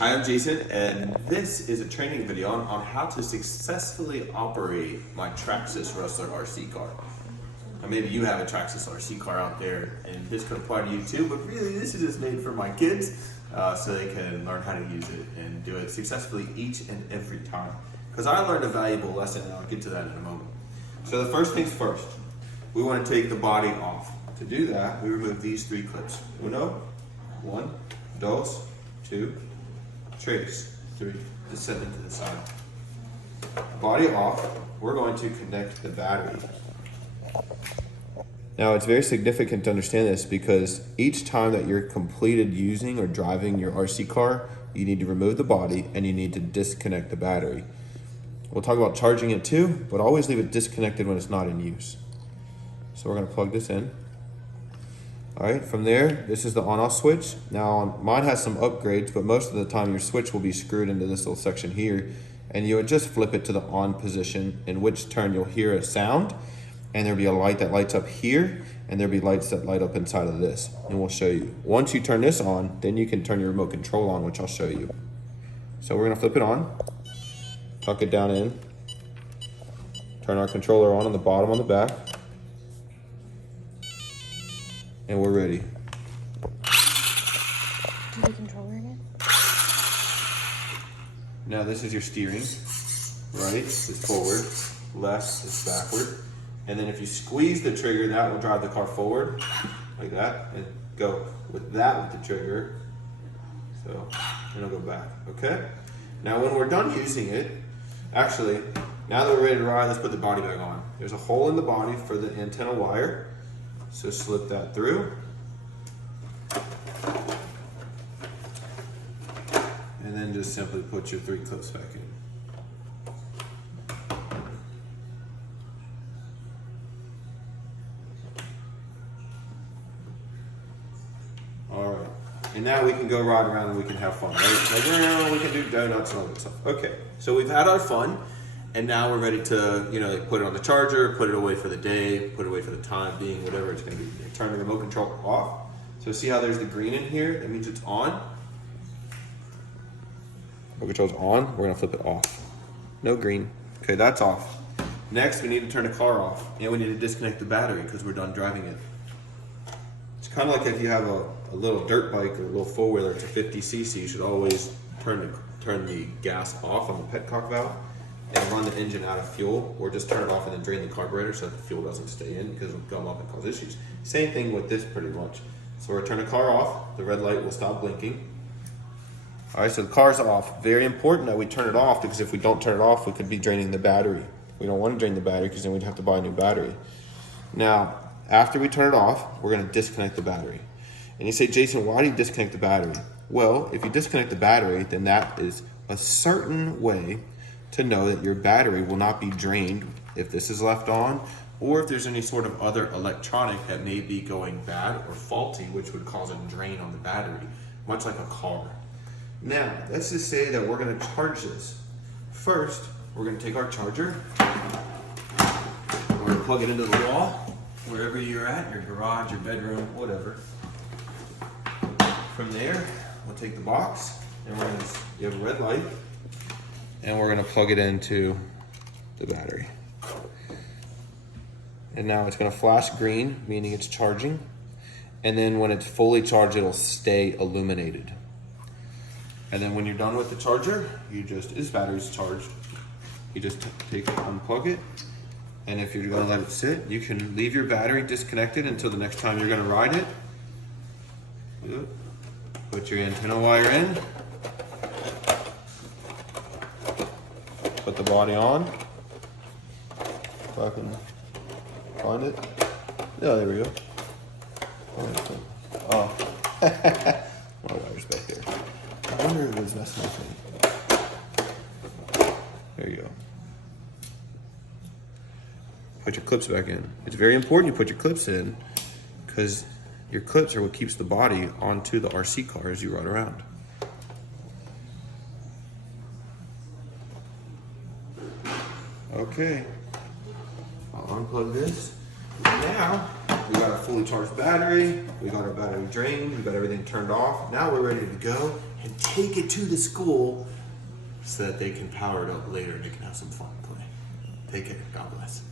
Hi, I'm Jason, and this is a training video on how to successfully operate my Traxxas Rustler RC car. Now maybe you have a Traxxas RC car out there, and this could apply to you too, but really this is just made for my kids so they can learn how to use it and do it successfully each and every time. Because I learned a valuable lesson, and I'll get to that in a moment. So the first things first, we want to take the body off. To do that, we remove these three clips. Uno, one, dos, two, tres, three. Just set them to the side. Body off, we're going to connect the battery. Now it's very significant to understand this because each time that you're completed using or driving your RC car, you need to remove the body and you need to disconnect the battery. We'll talk about charging it too, but always leave it disconnected when it's not in use. So we're going to plug this in. All right, from there, this is the on-off switch. Now, mine has some upgrades, but most of the time your switch will be screwed into this little section here, and you would just flip it to the on position, in which turn you'll hear a sound, and there'll be a light that lights up here, and there'll be lights that light up inside of this, and we'll show you. Once you turn this on, then you can turn your remote control on, which I'll show you. So we're gonna flip it on, tuck it down in, turn our controller on the bottom on the back, and we're ready. Do the controller again? Now this is your steering. Right is forward, left is backward. And then if you squeeze the trigger, that will drive the car forward, like that, and go with that with the trigger. So, and it'll go back, okay? Now when we're done using it, actually, now that we're ready to ride, let's put the body back on. There's a hole in the body for the antenna wire. So slip that through. And then just simply put your three clips back in. All right. And now we can go ride around and we can have fun, right? Like, we can do donuts and all that stuff. Okay, so we've had our fun. And now we're ready to, put it on the charger, put it away for the day, put it away for the time being, whatever it's going to be. Turn the remote control off. So see how there's the green in here? That means it's on. Remote control's on. We're going to flip it off. No green. Okay, that's off. Next, we need to turn the car off. And we need to disconnect the battery because we're done driving it. It's kind of like if you have a little dirt bike or a little four-wheeler, it's a 50cc, you should always turn the gas off on the petcock valve and run the engine out of fuel, or just turn it off and then drain the carburetor so that the fuel doesn't stay in because it'll gum up and cause issues. Same thing with this pretty much. So we're turning the car off, the red light will stop blinking. All right, so the car's off. Very important that we turn it off because if we don't turn it off, we could be draining the battery. We don't want to drain the battery because then we'd have to buy a new battery. Now, after we turn it off, we're gonna disconnect the battery. And you say, Jason, why do you disconnect the battery? Well, if you disconnect the battery, then that is a certain way to know that your battery will not be drained if this is left on, or if there's any sort of other electronic that may be going bad or faulty, which would cause a drain on the battery, much like a car. Now, let's just say that we're gonna charge this. First, we're gonna take our charger, we're gonna plug it into the wall, wherever you're at, your garage, your bedroom, whatever. From there, we'll take the box, and we're gonna, you have a red light, and we're gonna plug it into the battery. And now it's gonna flash green, meaning it's charging. And then when it's fully charged, it'll stay illuminated. And then when you're done with the charger, this battery's charged. You just take it, unplug it. And if you're gonna let it sit, you can leave your battery disconnected until the next time you're gonna ride it. Good. Put your antenna wire in. Put the body on. If I can find it. Yeah, there we go. Oh. My wire's back there. I wonder if it was messing with me. There you go. Put your clips back in. It's very important you put your clips in because your clips are what keeps the body onto the RC car as you ride around. Okay, I'll unplug this. Now, we got a fully charged battery, we got our battery drained, we got everything turned off. Now we're ready to go and take it to the school so that they can power it up later and they can have some fun and play. Take care. God bless.